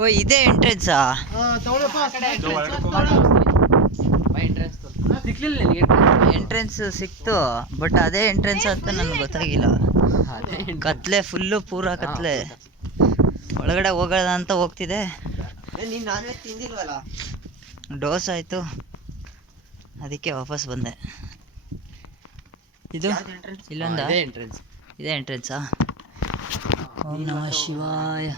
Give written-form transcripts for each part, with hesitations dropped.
ಓ ಇದೇ ಎಂಟ್ರೆನ್ಸಾ? ಎಂಟ್ರೆನ್ಸ್ ಸಿಕ್ತು, ಬಟ್ ಅದೇ ಎಂಟ್ರೆನ್ಸ್ ಅಂತ ನನ್ಗೆ ಗೊತ್ತಾಗಿಲ್ಲ. ಕತ್ಲೆ ಫುಲ್ಲು ಪೂರಾ ಕತ್ಲೆ. ಒಳಗಡೆ ಹೋಗೋದ ಅಂತ ಹೋಗ್ತಿದೆ. ನೀನು ನಾನ್ ವೆಜ್ ತಿಂದಿಲ್ವಲ್ಲ? ಡೋಸ್ ಆಯಿತು, ಅದಕ್ಕೆ ವಾಪಸ್ ಬಂದೆ. ಇದು ಇಲ್ಲೊಂದ ಎಂಟ್ರೆನ್ಸ್. ಇದೇ ಎಂಟ್ರೆನ್ಸಾ? ಓಂ ನಮಃ ಶಿವಾಯ.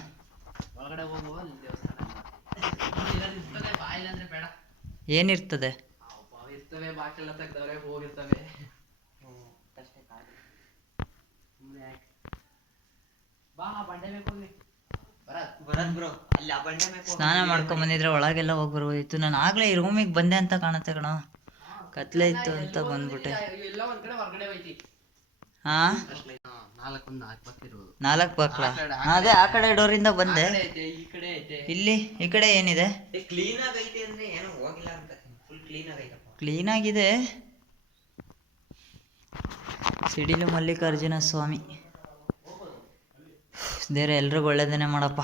ಏನಿರ್ತದೆ? ಸ್ನಾನ ಮಾಡ್ಕೊಂಡ್ ಬಂದಿದ್ರೆ ಒಳಗೆಲ್ಲ ಹೋಗಿ ಬರ್ಬೋದಿತ್ತು. ನಾನು ಆಗ್ಲೇ ಈ ರೂಮಿಗೆ ಬಂದೆ ಅಂತ ಕಾಣುತ್ತೆ ಕಣ, ಕತ್ಲೆ ಇತ್ತು ಅಂತ ಬಂದ್ಬಿಟ್ಟೆ. ಹಾ, 4 ಬಾಕ್ಲ? ಅದೇ ಆ ಕಡೆ ಡೋರಿಂದ ಬಂದೆ. ಇಲ್ಲಿ ಈ ಕಡೆ ಏನಿದೆ? ಕ್ಲೀನ್ ಆಗೈತೆ ಅಂದ್ರೆ ಏನೋ ಹೋಗಿಲ್ಲ ಅಂತ. Full clean ಆಗೈತಪ್ಪ. ಕ್ಲೀನ್ ಆಗಿದೆ. ಸಿಡಿಲು ಮಲ್ಲಿಕಾರ್ಜುನ ಸ್ವಾಮಿ ದೇವ್ರೆ ಎಲ್ರಿಗೂ ಒಳ್ಳೇದನ್ನೇ ಮಾಡಪ್ಪ.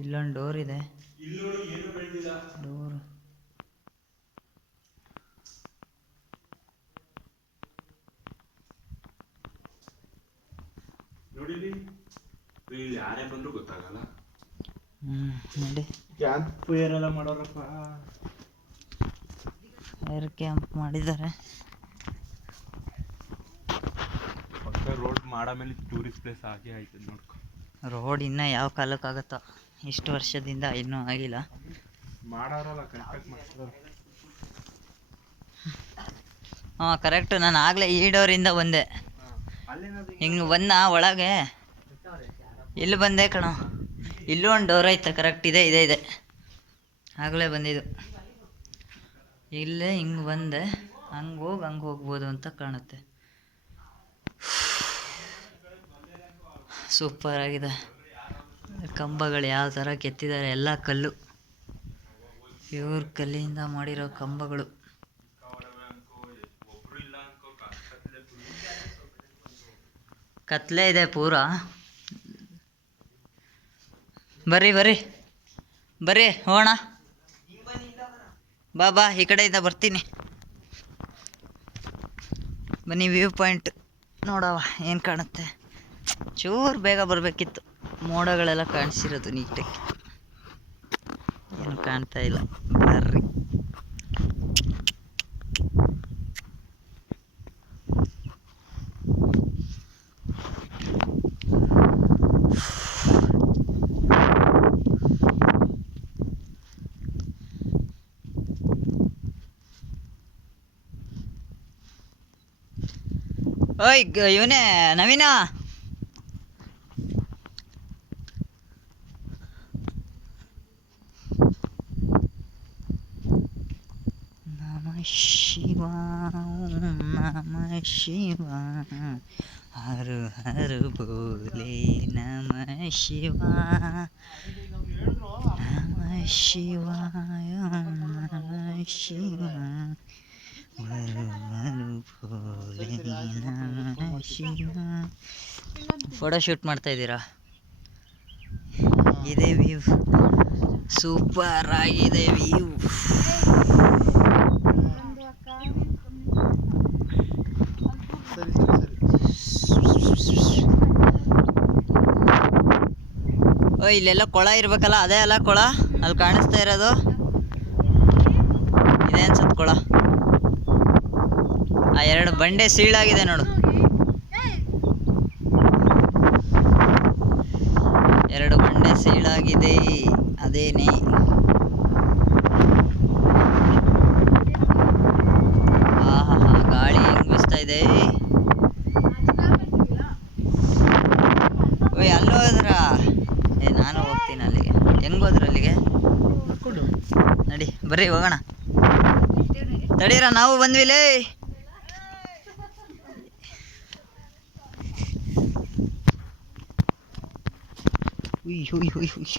ಇಲ್ಲೊಂದು ಡೋರ್ ಇದೆ. ಡೋರ್ ಯಾರೇ ಬಂದ್ರು ಗೊತ್ತಾಗಲ್ಲ. ನೋಡಿ ಕ್ಯಾಂಪ್ ಏನೆಲ್ಲ ಮಾಡೋರಪ್ಪ. ಏರ್ ಕ್ಯಾಂಪ್ ಮಾಡಿದ್ದಾರೆ. ಪಕ್ಕ ರೋಡ್ ಮಾಡಾಮೇಲೆ ಟೂರಿಸ್ಟ್ ಪ್ಲೇಸ್ ಆಗಿ ಆಯ್ತದೆ ನೋಡ್ಕೊ. ರೋಡ್ ಇನ್ನೂ ಯಾವ ಕಾಲಕ್ಕಾಗತ್ತೋ, ಇಷ್ಟು ವರ್ಷದಿಂದ ಇನ್ನೂ ಆಗಿಲ್ಲ. ಮಾಡೋರಲ್ಲ ಕರೆಕ್ಟಾಗಿ ಮಾಡ್ತಾರೆ. ಹಾಂ ಕರೆಕ್ಟು. ನಾನು ಆಗಲೇ ಈ ಡೋರಿಂದ ಬಂದೆ. ಹಿಂಗೆ ಬಂದ ಒಳಗೆ ಇಲ್ಲಿ ಬಂದೆ ಕಣೋ. ಇಲ್ಲೂ ಒಂದು ಡೋರ್ ಐತೆ, ಕರೆಕ್ಟ್ ಇದೆ ಇದೆ ಇದೆ. ಆಗಲೇ ಬಂದಿದ್ದು. ಇಲ್ಲೇ ಹಿಂಗೆ ಬಂದೆ, ಹಂಗೆ ಹೋಗ್ಬೋದು ಅಂತ ಕಾಣುತ್ತೆ. ಸೂಪರ್ ಆಗಿದೆ. ಕಂಬಗಳು ಯಾವ ಥರ ಕೆತ್ತಿದ್ದಾರೆ, ಎಲ್ಲ ಕಲ್ಲು, ಪ್ಯೂರ್ ಕಲ್ಲಿಂದ ಮಾಡಿರೋ ಕಂಬಗಳು. ಕತ್ಲೆ ಇದೆ ಪೂರಾ. ಬರ್ರಿ ಬರ್ರಿ ಬರ್ರಿ ಹೋಗೋಣ. ಬಾ ಈ ಕಡೆಯಿಂದ ಬರ್ತೀನಿ. ಬನ್ನಿ, ವ್ಯೂ ಪಾಯಿಂಟ್ ನೋಡವ ಏನು ಕಾಣುತ್ತೆ. ಚೂರು ಬೇಗ ಬರಬೇಕಿತ್ತು, ಮೋಡಗಳೆಲ್ಲ ಕಾಣಿಸಿರೋದು ನೀಟಾಗಿ. ಏನು ಕಾಣ್ತಾ ಇಲ್ಲ. ಬರ್ರಿ. ಓಯ್ ಇವನೇ ನವೀನ, ನಮಃ ಶಿವ ನಮಃ ಶಿವ ಹರ ಹರ ಬೋಲೆ ನಮಃ ಶಿವ ನಮಃ ಶಿವಾಯ ನಮಃ ಶಿವ ಫೋಟೋ ಶೂಟ್ ಮಾಡ್ತಾ ಇದ್ದೀರಾ? ಇದೆ ವ್ಯೂ, ಸೂಪರ್ ಆಗಿದೆ ವ್ಯೂ. ಓ ಇಲ್ಲೆಲ್ಲ ಕೊಳ ಇರ್ಬೇಕಲ್ಲ, ಅದೇ ಅಲ್ಲ ಕೊಳ ಅಲ್ಲಿ ಕಾಣಿಸ್ತಾ ಇರೋದು? ಇದೆ ಅನ್ಸತ್ ಕೊಳ. ಆ 2 ಬಂಡೆ ಸೀಳಾಗಿದೆ ನೋಡು. 2 ಬಂಡೆ ಸೀಳಾಗಿದೆ, ಅದೇನೇ. ಆಹಾ ಗಾಳಿ ಹೆಂಗ್ ಬೀಸ್ತಾ ಇದೆ. ಓಯ್ ಅಲ್ಲಿ ಹೋದ್ರ? ನಾನು ಹೋಗ್ತೀನಿ ಅಲ್ಲಿಗೆ. ಹೆಂಗ್ ಹೋದ್ರ ಅಲ್ಲಿಗೆ? ನಡಿ ಬರ್ರಿ ಹೋಗೋಣ. ತಡೀರ, ನಾವು ಬಂದ್ವಿಲೇ. ಹುಯ್ ಹುಯ್ ಹುಯ್ ಹುಯ್.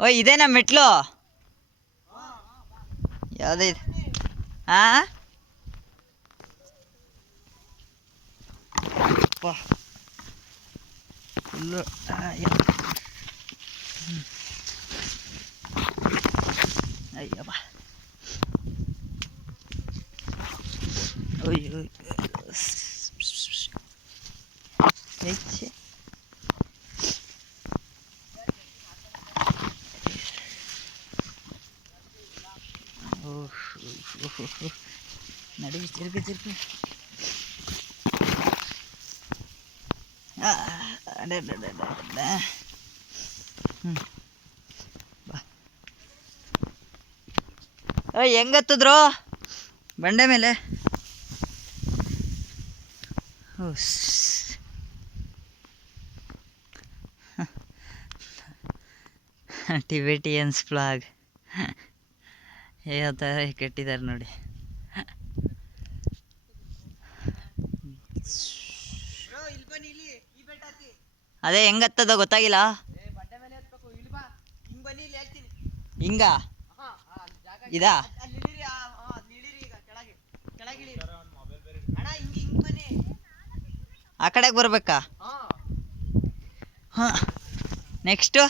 ಓಯ್ ಇದೇನಾ ಮೆಟ್ಲು ಯಾವುದೇ ಇದೆ ಹಾಂ ಫುಲ್ಲು ಅಯ್ಯಪ್ಪ ಓಯ್ ಓಯ್ ಹೆಚ್ಚೆ ನಡಿ ತಿರ್ಗಿ ತಿರ್ಗಿ ಬಾ ಹೆಂಗತ್ತಿದ್ರು ಬಂಡೆ ಮೇಲೆ ಟಿಬೆಟಿಯನ್ಸ್ ಫ್ಲಾಗ್ ಯಾವ ಥರ ಕಟ್ಟಿದ್ದಾರೆ ನೋಡಿ. ಅದೇ ಹೆಂಗತ್ತದ ಗೊತ್ತಾಗಿಲ್ಲ. ಹಿಂಗ ಇದಾ ಆ ಕಡೆಗೆ ಬರ್ಬೇಕಾ? ಹಾಂ ನೆಕ್ಸ್ಟು